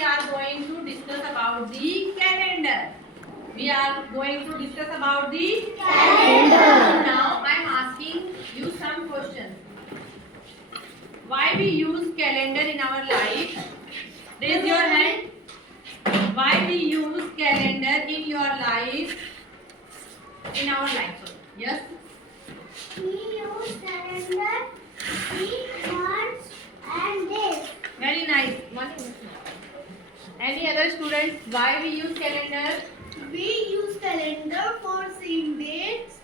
we are going to discuss about the calendar. We are going to discuss about the calendar. Now I am asking you some questions. Why we use calendar in our life? Raise your hand. Why we use calendar in your life? In our life. Yes. We use calendar, week, months and days. Very nice. Any other students? Why we use calendar? We use calendar for seeing dates,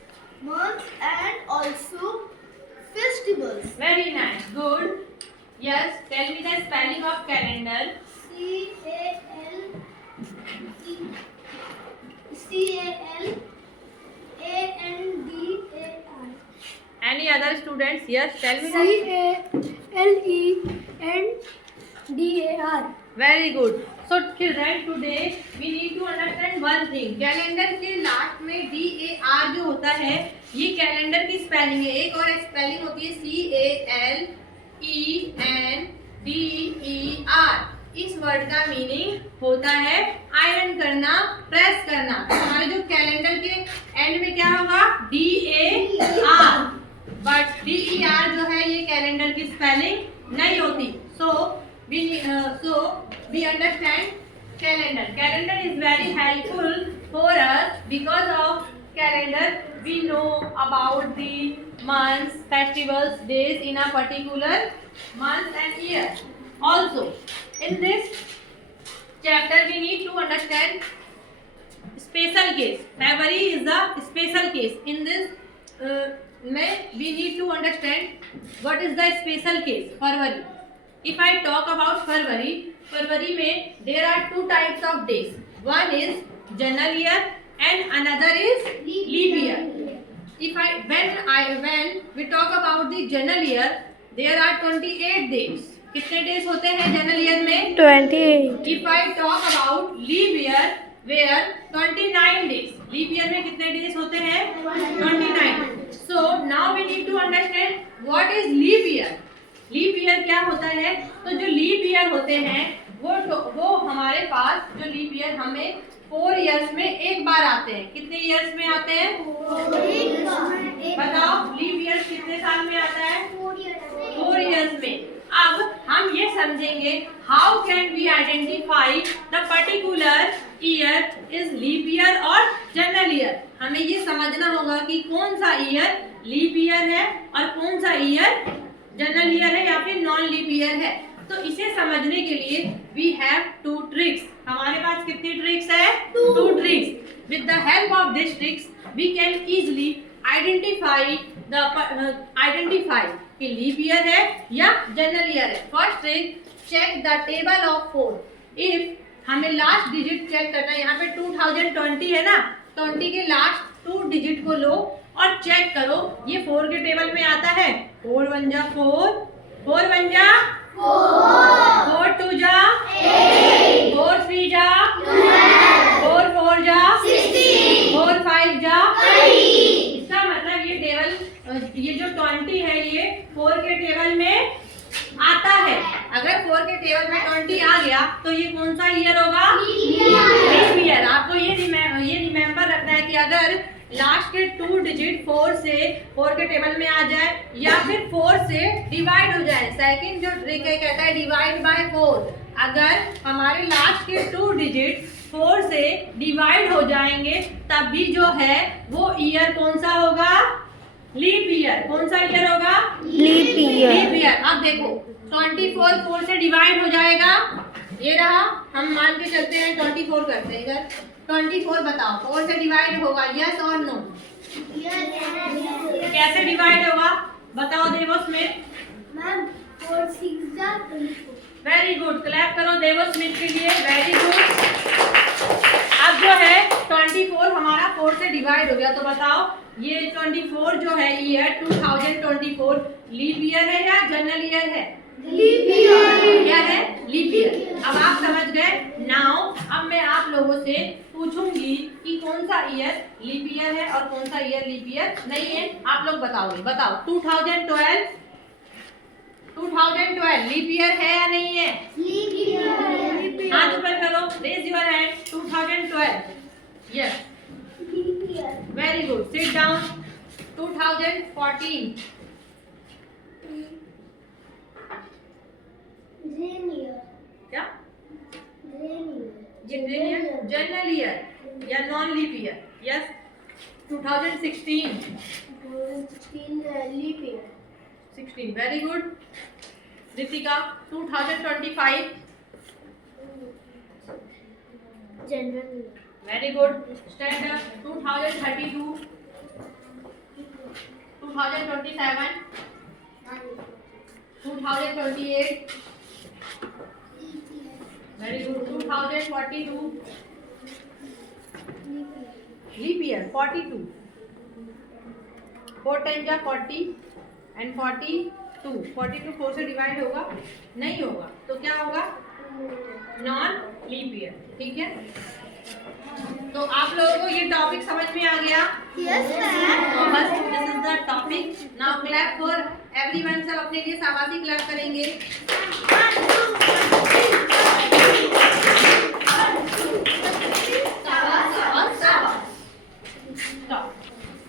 months and also festivals. Very nice. Good. Yes. Tell me the spelling of calendar. C-A-L-A-N-D-A-R. Any other students? Yes. Tell me the. C-A-L-E-N-D-A-R. Very good. So children, today we need to understand one thing. Calendar के last में DAR जो होता है, ये calendar की spelling है. एक और स्पेलिंग होती है CALENDER. इस वर्ड का मीनिंग होता है आयरन करना, प्रेस करना. तो हमारे जो कैलेंडर के एंड में क्या होगा? DAR. बट DER जो है ये कैलेंडर की स्पेलिंग नहीं होती. So we understand calendar. Calendar is very helpful for us. Because of calendar we know about the months, festivals, days in a particular month and year. Also in this chapter we need to understand special case. February is the special case. In this we need to understand what is the special case. February. If I talk about February में there are two types of days. One is general year and another is leap year. When we talk about the general year, there are 28 days. कितने days होते हैं general year में? 28. If I talk about leap year, where 29 days. Leap year में कितने days होते हैं? 29. So now we need to understand what is leap year. Leap year क्या होता है? तो जो लीप ईयर होते हैं वो हमारे पास जो लीप ईयर हमें 4 इयर्स में एक बार आते हैं. कितने इयर्स में आते हैं? बताओ लीप ईयर कितने साल में आता है? 4 इयर्स में. अब हम ये समझेंगे how can we identify the particular year is leap year और जनरल ईयर. हमें ये समझना होगा कि कौन सा ईयर लीप ईयर है और कौन सा ईयर जनरल ईयर है या फिर नॉन लीप ईयर है. तो इसे समझने के लिए वी हैव 2 ट्रिक्स. हमारे पास कितनी ट्रिक्स है? 2 tricks. With the help of this tricks we can easily identify कि लीप ईयर है या जनरल ईयर है. First trick, check the table of 4. If हमें लास्ट डिजिट चेक करना है, यहाँ पे 2020 है ना, 20 के लास्ट 2 डिजिट को लो और चेक करो ये 4 के टेबल में आता है. 4 1 जा 4, 4 1 जा 4 2 जा 4 3 जा 4 4 जा 4 5 जा. इसका मतलब ये टेबल, ये जो 20 है ये 4 के टेबल में आता है. अगर 4 के टेबल में 20 आ गया तो ये कौन सा ईयर होगा? Leap year. आपको ये रिमेम्बर रखना है कि अगर लास्ट के 2 डिजिट 4 के टेबल में आ जाए या फिर 4 से डिवाइड हो जाए. सेकंड जो ट्रिक है कहता है डिवाइड बाय 4. अगर हमारे लास्ट के 2 डिजिट 4 से डिवाइड हो जाएंगे तब भी जो है वो ईयर कौन सा होगा? Leap year. कौन सा ईयर होगा? Leap year. अब देखो 24 4 से डिवाइड हो जाएगा. ये रहा, हम मान के चलते हैं 24 करते हैं इधर. 24 बताओ 4 से डिवाइड होगा, यस और नो? कैसे डिवाइड होगा बताओ देवस्मित. मैम 4 6 जा 24. Very good. क्लैप करो देवस्मित के लिए. Very good. अब जो है 24 हमारा 4 से डिवाइड हो गया. तो बताओ ये 24 जो है ईयर 2024 लीप ईयर है या जनरल ईयर है? Leap year. क्या है? Leap year. अब आप समझ गए. नाउ अब मैं आप लोगों से पूछूंगी कि कौन सा ईयर लीप ईयर है और कौन सा ईयर लीप ईयर नहीं है. आप लोग बताओगे. बताओ 2012 लीप ईयर है या नहीं है? Leap year. हाँ तो वेरी गुड, सिट डाउन। 2014 क्या? जनरल ईयर या non leap year? Yes. 2016 16, very good. Ritika 2025 very good, stand up. 2032 2027 2028 very good. 2042 leap year 42, 4 10 जा 40 एंड 42, 42 4 से डिवाइड होगा नहीं होगा, तो क्या होगा? Non leap year. ठीक है, तो आप लोगों को ये टॉपिक समझ में आ गया? बस this is the topic. Now clap for everyone. सब अपने लिए शाबाशी क्लैप करेंगे।